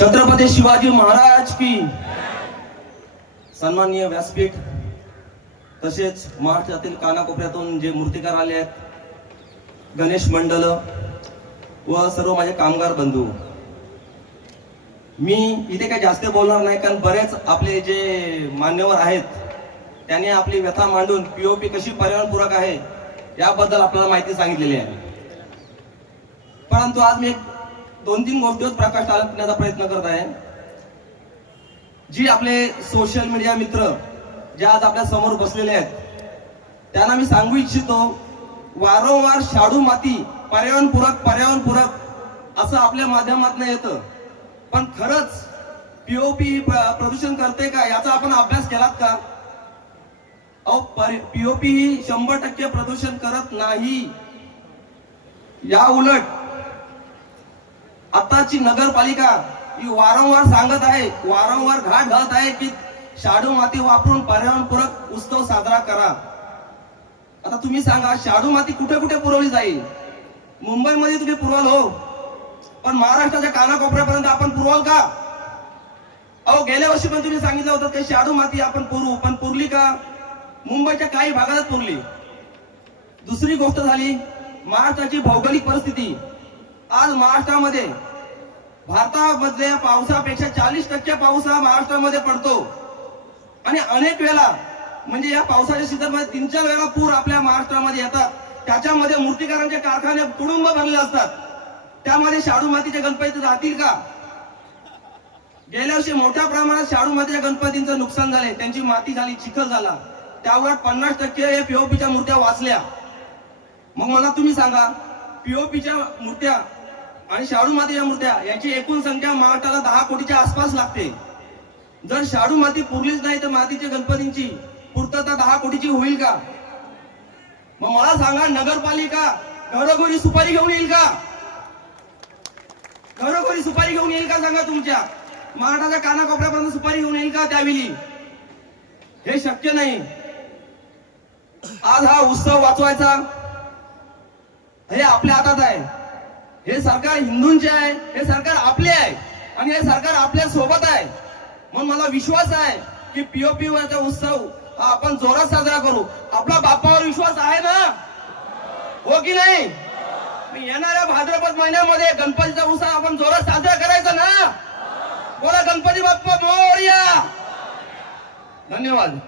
छत्रपती शिवाजी महाराज की सन्माननीय व्यासपीठ तसेच महाराष्ट्रातील कानाकोपऱ्यातून जे मूर्तिकार आले आहेत गणेश मंडल व सर्व माझे कामगार बंधू. मी इथे काही जास्त बोलणार नाही कारण बरेच आपले जे मान्यवर आहेत त्यांनी आपली व्यथा मांडून पीओपी कशी पर्यावरणपूरक आहे याबद्दल आपल्याला माहिती सांगितलेली आहे. परंतु आज मी एक दोन तीन गोष्टीवर प्रकाश टाकण्याचा प्रयत्न करत आहे. जी आपले सोशल मीडिया मित्र जे आज आपल्यासमोर बसलेले आहेत त्यांना मी सांगू इच्छितो वारंवार शाडू माती पर्यावरणपूरक पर्यावरणपूरक असं आपल्या माध्यमातून येतं. पण खरंच पीओपी प्रदूषण करते का याचा आपण अभ्यास केलात का? अहो पीओपी ही शंभर टक्के प्रदूषण करत नाही. या उलट शहराची नगरपालिका ही वारंवार सांगत आहे वारंवार घाट घालत आहे की शाडू माती वापरून पर्यावरणपूरक उत्सव साजरा करा. आता तुम्ही सांगा शाडू माती कुठे कुठे पुरवली जाईल? मुंबईमध्ये तुम्ही पुरवाल हो पण महाराष्ट्राच्या कानाकोपऱ्यापर्यंत आपण पुरवाल का? अहो गेल्या वर्षी पण तुम्ही सांगितलं होतं की शाडू माती आपण पुरवू पण पुरली का? मुंबईच्या काही भागातच पुरली. दुसरी गोष्ट झाली महाराष्ट्राची भौगोलिक परिस्थिती. आज महाराष्ट्रामध्ये भारतामधल्या पावसापेक्षा चाळीस टक्के पाऊस हा महाराष्ट्रामध्ये पडतो. आणि अनेक वेळा म्हणजे या पावसाच्या सीझनमध्ये तीन चार वेळा पूर आपल्या महाराष्ट्रामध्ये येतात. त्याच्यामध्ये मूर्तिकारांचे कारखाने कुटुंब भरलेले असतात. त्यामध्ये शाडू मातीचे गणपती राहतील का? गेल्या वर्षी मोठ्या प्रमाणात शाडू मातीच्या गणपतींचं नुकसान झाले. त्यांची माती झाली चिखल झाला. त्यावर पन्नास टक्के या पीओपीच्या मूर्त्या वाचल्या. मग मला तुम्ही सांगा पीओपीच्या मूर्त्या आणि शाडू मातीच्या मूर्त्या याची एकूण संख्या महाराष्ट्राला दहा कोटीच्या आसपास लागते. जर शाडू माती पुरलीच नाही तर मातीच्या गणपतींची पूर्तता दहा कोटीची होईल का? मग मला सांगा नगरपालिका घरोघरी सुपारी घेऊन येईल का? घरोघरी सुपारी घेऊन येईल का सांगा तुमच्या? महाराष्ट्राच्या कानाकोपऱ्यापर्यंत सुपारी घेऊन येईल का त्यावेळी? हे शक्य नाही. आज हा उत्सव वाचवायचा. हे आपल्या हातात आहे. हे सरकार हिंदूंचे आहे हे सरकार आपले आहे आणि हे सरकार आपल्यासोबत आहे. म्हणून मला विश्वास आहे की पीओपी वरचा उत्सव हा आपण जोरात साजरा करू. आपला बापावर विश्वास आहे ना? हो की नाही? मी येणाऱ्या भाद्रपद महिन्यामध्ये गणपतीचा उत्सव आपण जोरात साजरा करायचा ना? बोला गणपती बाप्पा मोर्या! धन्यवाद.